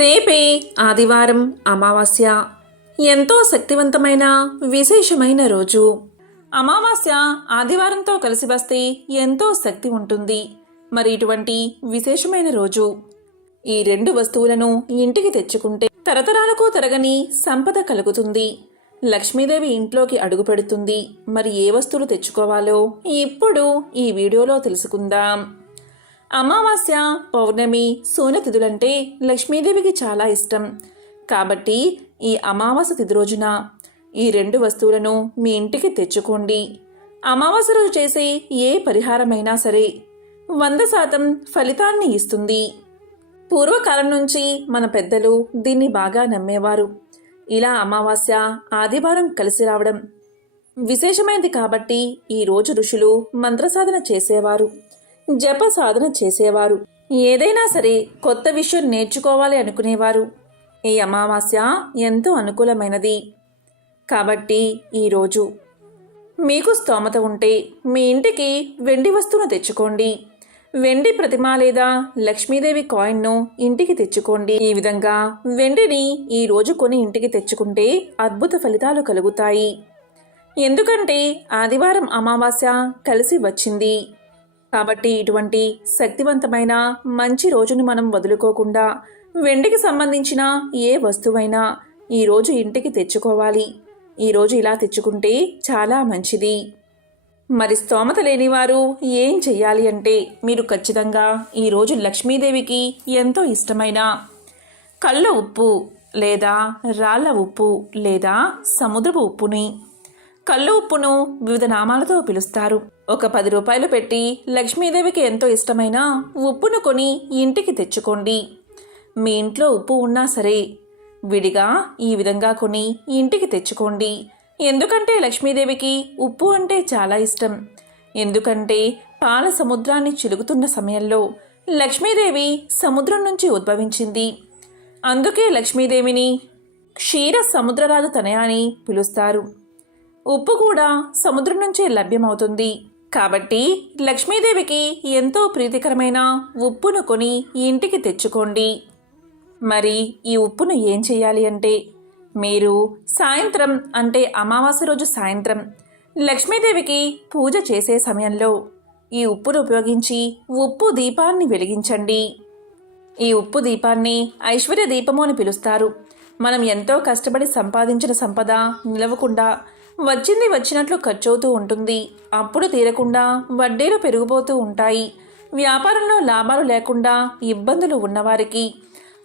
రేపే ఆదివారం అమావాస్య. ఎంతో శక్తివంతమైన విశేషమైన రోజు. అమావాస్య ఆదివారంతో కలిసి వస్తే ఎంతో శక్తి ఉంటుంది. మరి ఇటువంటి విశేషమైన రోజు. ఈ రెండు వస్తువులను ఇంటికి తెచ్చుకుంటే తరతరాలకు తరగని సంపద కలుగుతుంది. లక్ష్మీదేవి ఇంట్లోకి అడుగుపెడుతుంది మరి ఏ వస్తువులు తెచ్చుకోవాలో ఇప్పుడు ఈ వీడియోలో తెలుసుకుందాం. అమావాస్య పౌర్ణమి సూర్యతిథులంటే లక్ష్మీదేవికి చాలా ఇష్టం. కాబట్టి ఈ అమావాస్య తిథి రోజున ఈ రెండు వస్తువులను మీ ఇంటికి తెచ్చుకోండి. అమావాస్య రోజు చేసే ఏ పరిహారమైనా సరే వంద శాతం ఫలితాన్ని ఇస్తుంది. పూర్వకాలం నుంచి మన పెద్దలు దీన్ని బాగా నమ్మేవారు. ఇలా అమావాస్య ఆదివారం కలిసి రావడం విశేషమైనది కాబట్టి ఈ రోజు ఋషులు మంత్రసాధన చేసేవారు. జప సాధన చేసేవారు. ఏదైనా సరే కొత్త విషయం నేర్చుకోవాలి అనుకునేవారు. ఈ అమావాస్య ఎంతో అనుకూలమైనది. కాబట్టి ఈరోజు మీకు స్తోమత ఉంటే మీ ఇంటికి వెండి వస్తువును తెచ్చుకోండి. వెండి ప్రతిమ లేదా లక్ష్మీదేవి కాయిన్ను ఇంటికి తెచ్చుకోండి. ఈ విధంగా వెండిని ఈ రోజు కొని ఇంటికి తెచ్చుకుంటే అద్భుత ఫలితాలు కలుగుతాయి. ఎందుకంటే ఆదివారం అమావాస్య కలిసి వచ్చింది. కాబట్టి ఇటువంటి శక్తివంతమైన మంచి రోజును మనం వదులుకోకుండా వెండికి సంబంధించిన ఏ వస్తువైనా ఈరోజు ఇంటికి తెచ్చుకోవాలి. ఈరోజు ఇలా తెచ్చుకుంటే చాలా మంచిది. మరి స్తోమత లేనివారు ఏం చెయ్యాలి అంటే మీరు ఖచ్చితంగా ఈరోజు లక్ష్మీదేవికి ఎంతో ఇష్టమైన కళ్ళ ఉప్పు లేదా రాళ్ళ ఉప్పు లేదా సముద్రపు ఉప్పుని కళ్ళు ఉప్పును వివిధ నామాలతో పిలుస్తారు. ఒక పది రూపాయలు పెట్టి లక్ష్మీదేవికి ఎంతో ఇష్టమైన ఉప్పును కొని ఇంటికి తెచ్చుకోండి. మీ ఇంట్లో ఉప్పు ఉన్నా సరే విడిగా ఈ విధంగా కొని ఇంటికి తెచ్చుకోండి. ఎందుకంటే లక్ష్మీదేవికి ఉప్పు అంటే చాలా ఇష్టం. ఎందుకంటే పాల సముద్రాన్ని చిలుగుతున్న సమయంలో లక్ష్మీదేవి సముద్రం నుంచి ఉద్భవించింది. అందుకే లక్ష్మీదేవిని క్షీర సముద్రరాజు తనయ అని పిలుస్తారు. ఉప్పు కూడా సముద్రం నుంచే లభ్యమవుతుంది. కాబట్టి లక్ష్మీదేవికి ఎంతో ప్రీతికరమైన ఉప్పును కొని ఇంటికి తెచ్చుకోండి. మరి ఈ ఉప్పును ఏం చేయాలి అంటే మీరు సాయంత్రం అంటే అమావాస్య రోజు సాయంత్రం లక్ష్మీదేవికి పూజ చేసే సమయంలో ఈ ఉప్పును ఉపయోగించి ఉప్పు దీపాన్ని వెలిగించండి. ఈ ఉప్పు దీపాన్ని ఐశ్వర్య దీపము అని పిలుస్తారు. మనం ఎంతో కష్టపడి సంపాదించిన సంపద నిలవకుండా వచ్చింది వచ్చినట్లు ఖర్చవుతూ ఉంటుంది. అప్పుడు తీరకుండా వడ్డీలు పెరిగిపోతూ ఉంటాయి. వ్యాపారంలో లాభాలు లేకుండా ఇబ్బందులు ఉన్నవారికి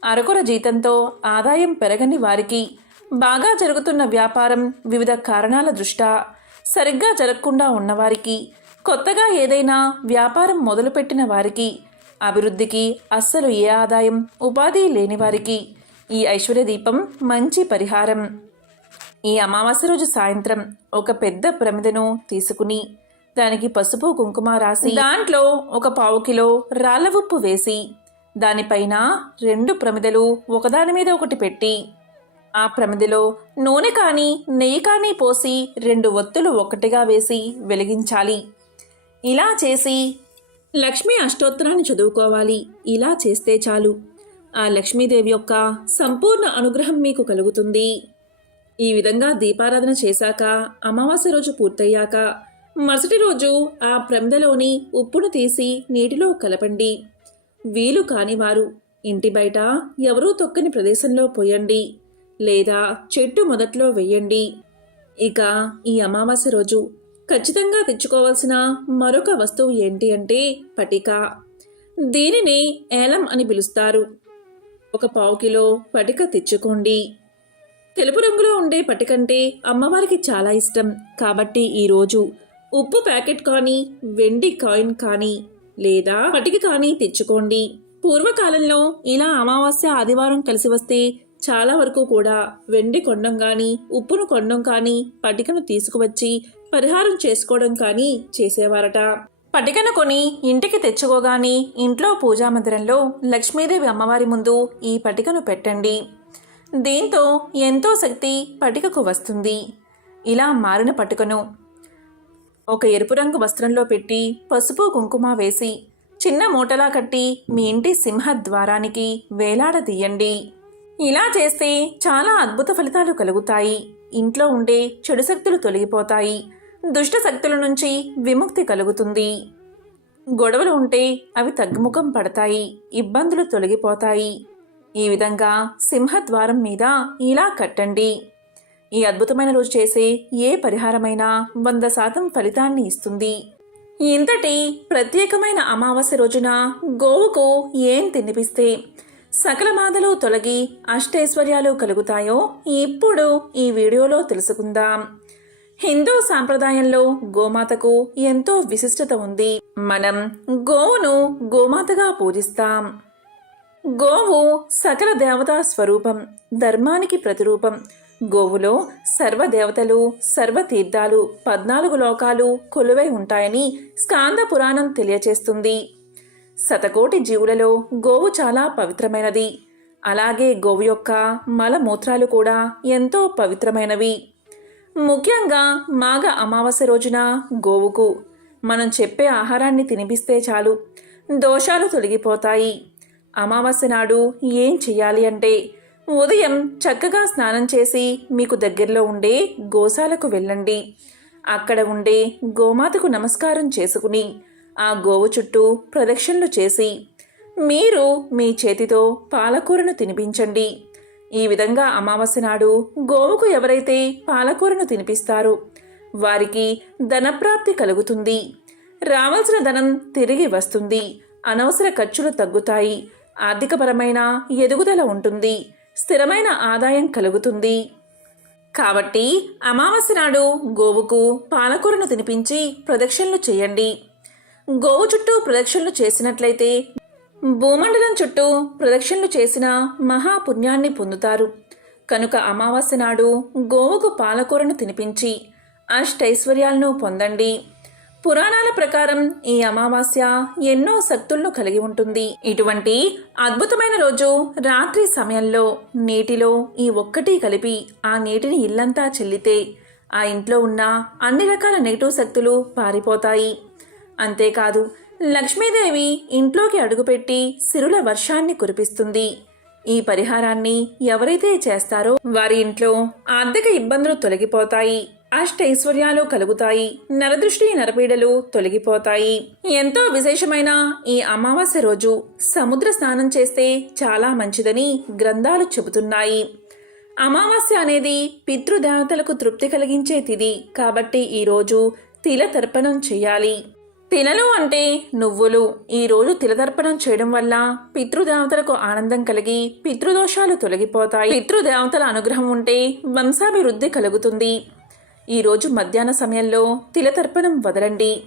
అరకొర జీతంతో ఆదాయం పెరగని వారికి బాగా జరుగుతున్న వ్యాపారం వివిధ కారణాల దృష్ట్యా సరిగ్గా జరగకుండా ఉన్నవారికి కొత్తగా ఏదైనా వ్యాపారం మొదలుపెట్టిన వారికి అభివృద్ధికి అస్సలు ఏ ఆదాయం ఉపాధి లేని వారికి ఈ ఐశ్వర్య దీపం మంచి పరిహారం. ఈ అమావాస్య రోజు సాయంత్రం ఒక పెద్ద ప్రమిదను తీసుకుని దానికి పసుపు కుంకుమ రాసి దాంట్లో ఒక పావు కిలో రాళ్ళ ఉప్పు వేసి దానిపైన రెండు ప్రమిదలు ఒకదాని మీద ఒకటి పెట్టి ఆ ప్రమిదలో నూనె కానీ నెయ్యి కానీ పోసి రెండు ఒత్తులు ఒకటిగా వేసి వెలిగించాలి. ఇలా చేసి లక్ష్మీ అష్టోత్తరాన్ని చదువుకోవాలి. ఇలా చేస్తే చాలు. ఆ లక్ష్మీదేవి యొక్క సంపూర్ణ అనుగ్రహం మీకు కలుగుతుంది. ఈ విధంగా దీపారాధన చేశాక అమావాస్య రోజు పూర్తయ్యాక మరుసటి రోజు ఆ ప్రమిదలోని ఉప్పును తీసి నీటిలో కలపండి. వీలు కానివారు ఇంటి బయట ఎవరూ తొక్కని ప్రదేశంలో పోయండి లేదా చెట్టు మొదట్లో వెయ్యండి ఇక ఈ అమావాస్య రోజు ఖచ్చితంగా తెచ్చుకోవాల్సిన మరొక వస్తువు ఏంటి అంటే పటిక. దీనిని ఏలం అని పిలుస్తారు. ఒక పావు కిలో పటిక తెచ్చుకోండి. తెలుపు రంగులో ఉండే పటికంటే అమ్మవారికి చాలా ఇష్టం. కాబట్టి ఈరోజు ఉప్పు ప్యాకెట్ కానీ వెండి కాయిన్ కానీ లేదా పటిక కానీ తెచ్చుకోండి. పూర్వకాలంలో ఇలా అమావాస్య ఆదివారం కలిసి వస్తే చాలా వరకు కూడా వెండి కొండం కానీ ఉప్పును కొండం కానీ పటికను తీసుకువచ్చి పరిహారం చేసుకోవడం కానీ చేసేవారట. పటికను కొని ఇంటికి తెచ్చుకోగాని ఇంట్లో పూజా మందిరంలో లక్ష్మీదేవి అమ్మవారి ముందు ఈ పటికను పెట్టండి. దీంతో ఎంతో శక్తి పటికకు వస్తుంది. ఇలా మారిన పట్టుకను ఒక ఎరుపు రంగు వస్త్రంలో పెట్టి పసుపు కుంకుమ వేసి చిన్న మూటలా కట్టి మీ ఇంటి సింహద్వారానికి వేలాడదీయండి. ఇలా చేస్తే చాలా అద్భుత ఫలితాలు కలుగుతాయి. ఇంట్లో ఉండే చెడు శక్తులు తొలగిపోతాయి. దుష్ట శక్తుల నుంచి విముక్తి కలుగుతుంది. గొడవలు ఉంటే అవి తగ్గుముఖం పడతాయి. ఇబ్బందులు తొలగిపోతాయి. ఈ విధంగా సింహద్వారం మీద ఇలా కట్టండి. ఈ అద్భుతమైన రోజు చేసే ఏ పరిహారమైనా వంద శాతం ఫలితాన్ని ఇస్తుంది. ఇంతటి ప్రత్యేకమైన అమావాస్య రోజున గోవుకు ఏం తినిపిస్తే సకల బాధలు తొలగి అష్టైశ్వర్యాలు కలుగుతాయో ఇప్పుడు ఈ వీడియోలో తెలుసుకుందాం. హిందూ సాంప్రదాయంలో గోమాతకు ఎంతో విశిష్టత ఉంది. మనం గోవును గోమాతగా పూజిస్తాం. గోవు సకల దేవతా స్వరూపం ధర్మానికి ప్రతిరూపం. గోవులో సర్వదేవతలు సర్వతీర్థాలు పద్నాలుగు లోకాలు కొలువై ఉంటాయని స్కాంద పురాణం తెలియచేస్తుంది. శతకోటి జీవులలో గోవు చాలా పవిత్రమైనది. అలాగే గోవు యొక్క మలమూత్రాలు కూడా ఎంతో పవిత్రమైనవి. ముఖ్యంగా మాఘ అమావాస్య రోజున గోవుకు మనం చెప్పే ఆహారాన్ని తినిపిస్తే చాలు. దోషాలు తొలగిపోతాయి. అమావాస్య నాడు ఏం చెయ్యాలి అంటే ఉదయం చక్కగా స్నానం చేసి మీకు దగ్గరలో ఉండే గోశాలకు వెళ్ళండి. అక్కడ ఉండే గోమాతకు నమస్కారం చేసుకుని ఆ గోవు చుట్టూ ప్రదక్షిణలు చేసి మీరు మీ చేతితో పాలకూరను తినిపించండి. ఈ విధంగా అమావాస్య నాడు గోవుకు ఎవరైతే పాలకూరను తినిపిస్తారో వారికి ధనప్రాప్తి కలుగుతుంది. రావాల్సిన ధనం తిరిగి వస్తుంది. అనవసర ఖర్చులు తగ్గుతాయి. ఆర్థికపరమైన ఎదుగుదల ఉంటుంది. స్థిరమైన ఆదాయం కలుగుతుంది. కాబట్టి అమావాస్య నాడు గోవుకు పాలకూరను తినిపించి ప్రదక్షిణలు చేయండి. గోవు చుట్టూ ప్రదక్షిణలు చేసినట్లయితే భూమండలం చుట్టూ ప్రదక్షిణలు చేసిన మహాపుణ్యాన్ని పొందుతారు. కనుక అమావాస్య నాడు గోవుకు పాలకూరను తినిపించి అష్టైశ్వర్యాలను పొందండి. పురాణాల ప్రకారం ఈ అమావాస్య ఎన్నో శక్తులను కలిగి ఉంటుంది. ఇటువంటి అద్భుతమైన రోజు రాత్రి సమయంలో నీటిలో ఈ ఒక్కటి కలిపి ఆ నీటిని ఇల్లంతా చెల్లితే ఆ ఇంట్లో ఉన్న అన్ని రకాల నెగిటివ్ శక్తులు పారిపోతాయి. అంతేకాదు లక్ష్మీదేవి ఇంట్లోకి అడుగుపెట్టి సిరుల వర్షాన్ని కురిపిస్తుంది. ఈ పరిహారాన్ని ఎవరైతే చేస్తారో వారి ఇంట్లో ఆర్థిక ఇబ్బందులు తొలగిపోతాయి. అష్టైశ్వర్యాలు కలుగుతాయి. నరదృష్టి నరపీడలు తొలగిపోతాయి. ఎంతో విశేషమైన ఈ అమావాస్య రోజు సముద్ర స్నానం చేస్తే చాలా మంచిదని గ్రంథాలు చెబుతున్నాయి. అమావాస్య అనేది పితృదేవతలకు తృప్తి కలిగించే తిథి కాబట్టి ఈరోజు తిల తర్పణం చేయాలి. తినలు అంటే నువ్వులు. ఈ రోజు తిలతర్పణం చేయడం వల్ల పితృదేవతలకు ఆనందం కలిగి పితృదోషాలు తొలగిపోతాయి. పితృదేవతల అనుగ్రహం ఉంటే వంశాభివృద్ధి కలుగుతుంది. ఈరోజు మధ్యాహ్న సమయంలో తిలతర్పణం వదలండి.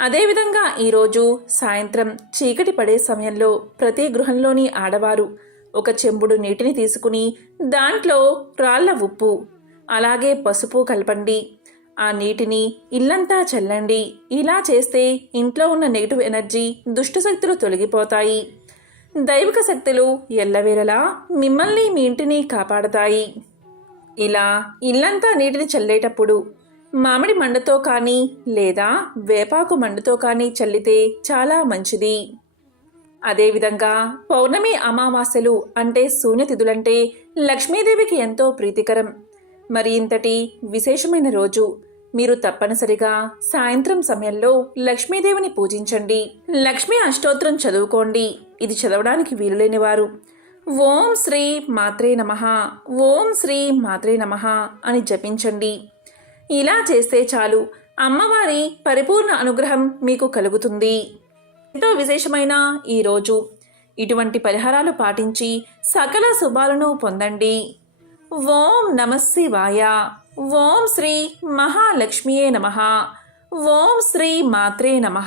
అదేవిధంగా ఈరోజు సాయంత్రం చీకటి పడే సమయంలో ప్రతి గృహంలోని ఆడవారు ఒక చెంబుడు నీటిని తీసుకుని దాంట్లో రాళ్ళ ఉప్పు అలాగే పసుపు కలపండి. ఆ నీటిని ఇల్లంతా చల్లండి. ఇలా చేస్తే ఇంట్లో ఉన్న నెగిటివ్ ఎనర్జీ దుష్టశక్తులు తొలగిపోతాయి. దైవిక శక్తులు ఎల్లవేళలా మిమ్మల్ని మీ ఇంటిని కాపాడతాయి. ఇలా ఇల్లంతా నీటిని చల్లేటప్పుడు మామిడి మండతో కానీ లేదా వేపాకు మండతో కానీ చల్లితే చాలా మంచిది. అదేవిధంగా పౌర్ణమి అమావాస్యలు అంటే శూన్యతిథులంటే లక్ష్మీదేవికి ఎంతో ప్రీతికరం. మరి ఇంతటి విశేషమైన రోజు మీరు తప్పనిసరిగా సాయంత్రం సమయంలో లక్ష్మీదేవిని పూజించండి. లక్ష్మీ అష్టోత్తరం చదువుకోండి. ఇది చదవడానికి వీలులేని వారు ఓం శ్రీ మాత్రే నమ ఓం శ్రీ మాత్రే నమ అని జపించండి. ఇలా చేస్తే చాలు. అమ్మవారి పరిపూర్ణ అనుగ్రహం మీకు కలుగుతుంది. ఎంతో విశేషమైన ఈరోజు ఇటువంటి పరిహారాలు పాటించి సకల శుభాలను పొందండి. ఓం నమశివాయ ఓం శ్రీ మహాలక్ష్మియే నమ ఓం శ్రీ మాత్రే నమ.